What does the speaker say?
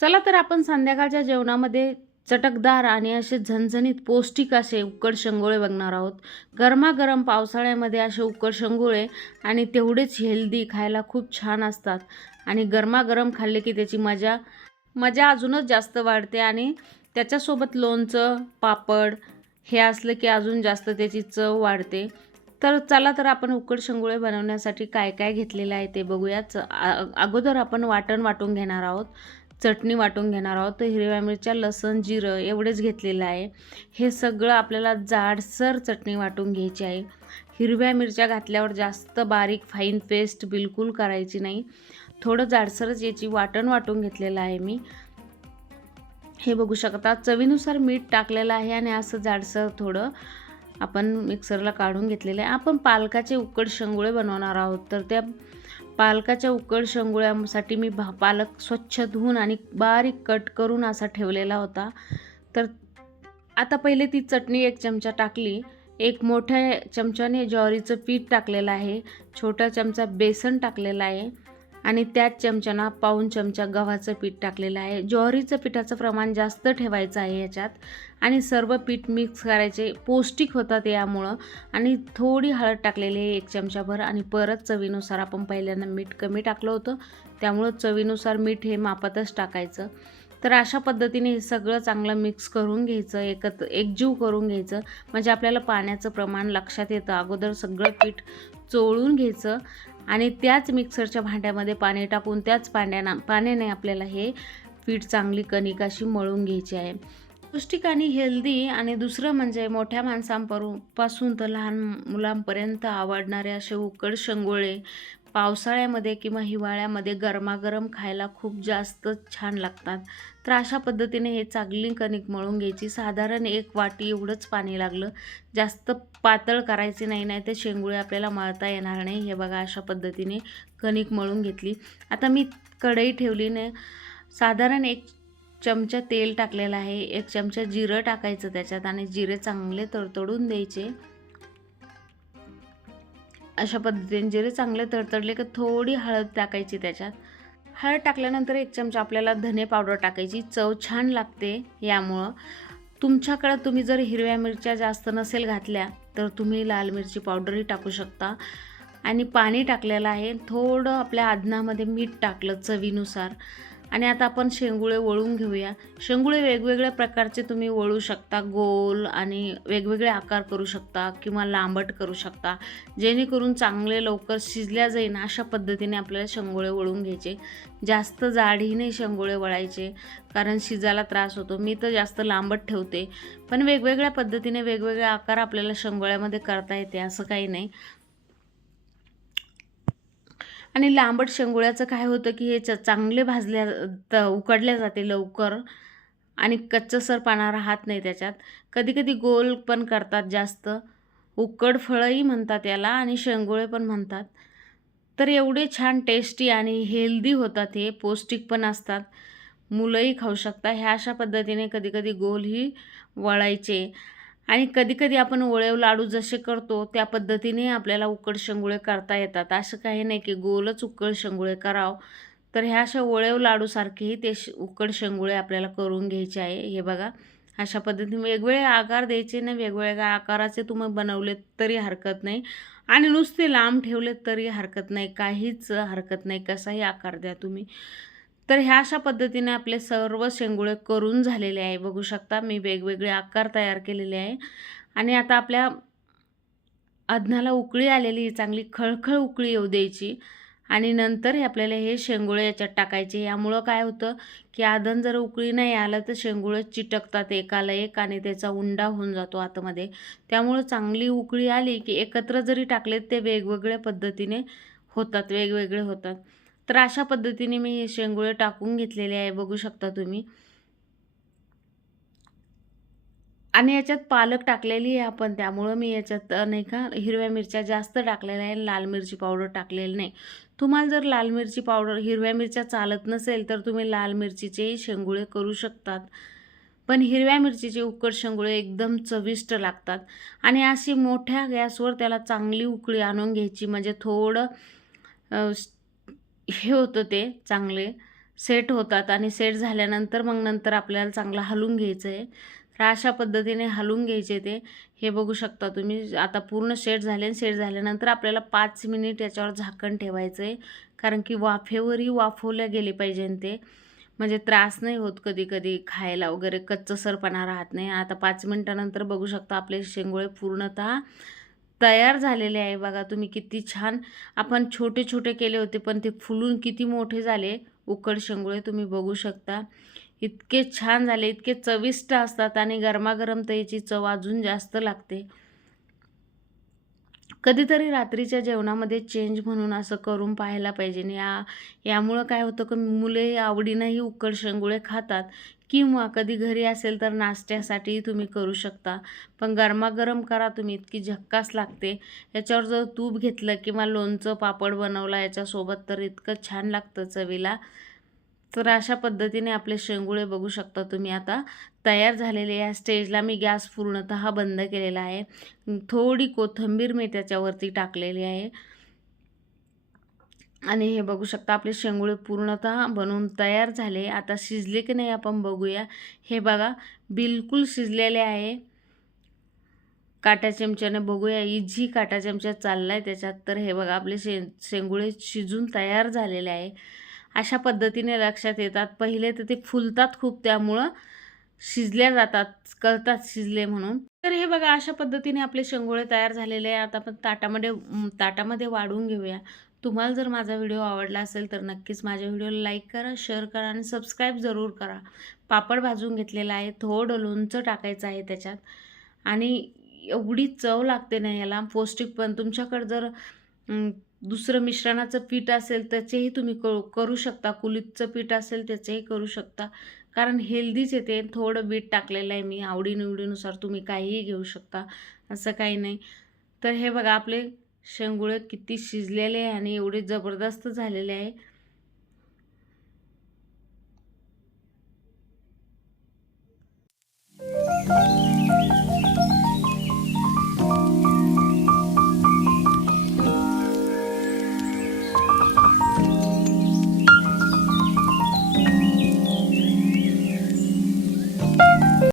चला तर आपण संध्याकाळच्या जेवणामध्ये चटकदार आणि असे झणझणीत पौष्टिक असे उकड शेंगोळे बघणार आहोत. गरमागरम पावसाळ्यामध्ये असे उकड शेंगोळे आणि तेवढेच हेल्दी खायला खूप छान असतात. आणि गरमागरम खाल्ले की त्याची मजा मजा अजूनच जास्त वाढते आणि त्याच्यासोबत लोणचं पापड हे असलं की अजून जास्त त्याची चव वाढते. तर चला तर आपण उकड शेंगोळे बनवण्यासाठी काय काय घेतलेलं आहे ते बघूयाच अगोदर आपण वाटण वाटून घेणार आहोत. चटणी वाटून घेणार आहोत. तर हिरव्या मिरच्या लसण जिरं एवढेच घेतलेलं आहे. हे सगळं आपल्याला जाडसर चटणी वाटून घ्यायची आहे. हिरव्या मिरच्या घातल्यावर जास्त बारीक फाईन पेस्ट बिलकुल करायची नाही. थोडं जाडसरच याची वाटण वाटून घेतलेलं आहे मी. हे बघू शकता चवीनुसार मीठ टाकलेलं आहे आणि असं जाडसर थोडं आपण मिक्सरला काढून घेतलेलं आहे. आपण पालकाचे उकड शेंगुळे बनवणार आहोत. तर त्या पालकाच्या उकड शंगुळ्यासाठी मी भा पालक स्वच्छ धुवून आणि बारीक कट करून असा ठेवलेला होता. तर आता पहिले ती चटणी एक चमचा टाकली. एक मोठ्या चमच्याने ज्वारीचं पीठ टाकलेलं आहे. छोटा चमचा बेसन टाकलेला आहे. आणि त्याच चमच्याना पाऊन चमचा गव्हाचं पीठ टाकलेलं आहे. ज्वारीचं पिठाचं प्रमाण जास्त ठेवायचं आहे याच्यात. आणि सर्व पीठ मिक्स करायचे पौष्टिक होतात यामुळं. आणि थोडी हळद टाकलेली आहे एक चमचाभर आणि परत चवीनुसार आपण पहिल्यांदा मीठ कमी टाकलं होतं. त्यामुळं चवीनुसार मीठ हे मापातच टाकायचं. तर अशा पद्धतीने हे सगळं चांगलं मिक्स करून घ्यायचं एकत्र एकजीव करून घ्यायचं. म्हणजे आपल्याला पाण्याचं प्रमाण लक्षात येतं. अगोदर सगळं पीठ चोळून घ्यायचं. आणि त्याच मिक्सरच्या भांड्यामध्ये पाणी टाकून त्याच पाण्याना पाण्याने आपल्याला हे पीठ चांगली कणिक अशी मळून घ्यायची आहे. पौष्टिक आणि हेल्दी आणि दुसरं म्हणजे मोठ्या माणसांपरू पासून तर लहान मुलांपर्यंत आवडणारे असे उकड शंगोळे पावसाळ्यामध्ये किंवा हिवाळ्यामध्ये गरमागरम खायला खूप जास्त छान लागतात. तर अशा पद्धतीने हे चांगली कणिक मळून घ्यायची. साधारण एक वाटी एवढंच पाणी लागलं. जास्त पातळ करायचे नाही नाही तर शेंगुळे आपल्याला मळता येणार नाही. हे बघा अशा पद्धतीने कणिक मळून घेतली. आता मी कढई ठेवली नाही साधारण एक चमचा तेल टाकलेलं आहे. एक चमचा जिरं टाकायचं त्याच्यात आणि जिरे चांगले तडतडून द्यायचे. अशा पद्धतीने जिरे चांगले तडतडले की थोडी हळद टाकायची त्याच्यात. हळद टाकल्यानंतर एक चमचा आपल्याला धने पावडर टाकायची. चव छान लागते यामुळं. तुमच्याकडं तुम्ही जर हिरव्या मिरच्या जास्त नसेल घातल्या तर तुम्ही लाल मिरची पावडरही टाकू शकता. आणि पाणी टाकलेलं आहे. थोडं आपल्या आधनामध्ये मीठ टाकलं चवीनुसार. आणि आता आपण शेंगुळे वळून घेऊया. शेंगुळे वेगवेगळ्या प्रकारचे तुम्ही वळू शकता गोल आणि वेगवेगळे आकार करू शकता किंवा लांबट करू शकता. जेणेकरून चांगले लवकर शिजल्या जाईन अशा पद्धतीने आपल्याला शेंगोळे वळून घ्यायचे. जास्त जाडही नाही शेंगोळे वळायचे कारण शिजायला त्रास होतो. मी तर जास्त लांबट ठेवते. पण वेगवेगळ्या पद्धतीने वेगवेगळे आकार आपल्याला शेंगोळ्यामध्ये करता येते असं काही नाही. आणि लांबट शेंगोळ्याचं काय होतं की हे च चांगले भाजल्या त उकडल्या जाते लवकर आणि कच्चसर पाना राहत नाही त्याच्यात. कधीकधी गोल पण करतात जास्त. उकड फळंही म्हणतात याला आणि शेंगोळे पण म्हणतात. तर एवढे छान टेस्टी आणि हेल्दी होतात हे पौष्टिक पण असतात. मुलंही खाऊ शकतात ह्या अशा पद्धतीने कधीकधी गोलही वळायचे. आणि कधीकधी आपण वळेव लाडू जसे करतो त्या पद्धतीने आपल्याला उकड शेंगुळे करता येतात. असं काही नाही की गोलच उकड शेंगुळे करावं. तर ह्या अशा वळेव लाडूसारखेही ते श उकड शेंगुळे आपल्याला करून घ्यायचे आहे. हे बघा अशा पद्धतीने वेगवेगळे आकार द्यायचे नाही वेगवेगळ्या आकाराचे तुम्ही बनवले तरी हरकत नाही. आणि नुसते लांब ठेवले तरी हरकत नाही. काहीच हरकत नाही. कसाही आकार द्या तुम्ही. तर ह्या अशा पद्धतीने आपले सर्व शेंगुळे करून झालेले आहे. बघू शकता मी वेगवेगळे आकार तयार केलेले आहे. आणि आता आपल्या अधनाला उकळी आलेली चांगली खळखळ उकळी येऊ द्यायची. आणि नंतर आपल्याला हे शेंगुळे याच्यात टाकायचे. यामुळं काय होतं की आधन जर उकळी नाही आलं तर शेंगुळे चिटकतात एकाला एक आणि त्याचा उंडा होऊन जातो आतमध्ये. त्यामुळं चांगली उकळी आली की एकत्र जरी टाकलेत ते वेगवेगळ्या पद्धतीने होतात वेगवेगळे होतात. तर अशा पद्धतीने मी हे शेंगुळे टाकून घेतलेले आहे बघू शकता तुम्ही. आणि याच्यात पालक टाकलेली आहे आपण त्यामुळं मी याच्यात नाही का हिरव्या मिरच्या जास्त टाकलेल्या आहे लाल मिरची पावडर टाकलेली नाही. तुम्हाला जर लाल मिरची पावडर हिरव्या मिरच्या चालत नसेल तर तुम्ही लाल मिरचीचेही शेंगुळे करू शकतात. पण हिरव्या मिरचीचे उकड शेंगुळे एकदम चविष्ट लागतात. आणि अशी मोठ्या गॅसवर त्याला चांगली उकळी आणून घ्यायची म्हणजे थोडं हे होतं ते चांगले. सेट होतात आणि सेट झाल्यानंतर मग नंतर आपल्याला चांगलं हलवून घ्यायचं आहे तर अशा पद्धतीने हलवून घ्यायचे ते. हे बघू शकता तुम्ही आता पूर्ण सेट झाले सेट झाल्यानंतर आपल्याला पाच मिनिट याच्यावर झाकण ठेवायचं आहे कारण की वाफेवरही वाफवल्या गेले पाहिजे ते. म्हणजे त्रास नाही होत कधी कधी खायला वगैरे कच्चसरपणा राहत नाही. आता पाच मिनटानंतर बघू शकता आपले शेंगोळे पूर्णतः तयार झालेले आहे बघा तुम्ही किती छान. आपण छोटे छोटे केले होते पण ते फुलून किती मोठे झाले. उकड शेंगुळे तुम्ही बघू शकता. इतके छान झाले इतके चविष्ट असतात आणि गरमागरम त्याची चव अजून जास्त लागते. कधीतरी रात्रीच्या जेवणामध्ये चेंज म्हणून असं करून पाहायला पाहिजे. आणि या यामुळं काय होतं की मुले आवडीनंही उकड शेंगुळे खातात किंवा कधी घरी असेल तर नाश्त्यासाठी तुम्ही करू शकता. पण गरमागरम करा तुम्ही इतकी झक्कास लागते. याच्यावर जर तूप घेतलं किंवा लोणचं पापड बनवला याच्यासोबत तर इतकं छान लागतं चवीला. तर अशा पद्धतीने आपले शेंगुळे बघू शकता तुम्ही आता. तयार झालेले या स्टेजला मी गॅस पूर्णतः बंद केलेला आहे. थोडी कोथिंबीर मी त्याच्यावरती टाकलेली आहे. आणि हे बघू शकता आपले शेंगुळे पूर्णतः बनवून तयार झाले. आता शिजले की नाही आपण बघूया. हे बघा बिलकुल शिजलेले आहे. काट्या चमच्याने बघूया. इझी काटा चमचा चालला आहे त्याच्यात तर हे बघा आपले शे शेंगुळे शिजून तयार झालेले आहे. अशा पद्धतीने लक्षात येतात. पहिले तर ते फुलतात खूप त्यामुळं. शिजल्या जातात कळतात शिजले म्हणून. तर हे बघा अशा पद्धतीने आपले शेंगोळे तयार झालेले आहे आता आपण ताटामध्ये ताटामध्ये वाढून घेऊया. तुम्हाला जर माझा व्हिडिओ आवडला असेल तर नक्कीच माझ्या व्हिडिओला लाईक करा शेअर करा आणि सबस्क्राईब जरूर करा. पापड भाजून घेतलेला आहे. थोडं लोणचं टाकायचं आहे त्याच्यात. आणि एवढी चव लागते ना याला पौष्टिक पण. तुमच्याकडं जर दुसरं मिश्रणाचं पीठ असेल त्याचेही तुम्ही करू करू शकता. कुलीतचं पीठ असेल त्याचेही करू शकता. कारण हेल्दीच येते थोडं बीट टाकलेलं आहे मी. आवडीनिवडीनुसार तुम्ही काहीही घेऊ शकता. असं काही नाही. तर हे बघा आपले शेंगुळे किती शिजलेले आहे आणि एवढे जबरदस्त झालेले आहे.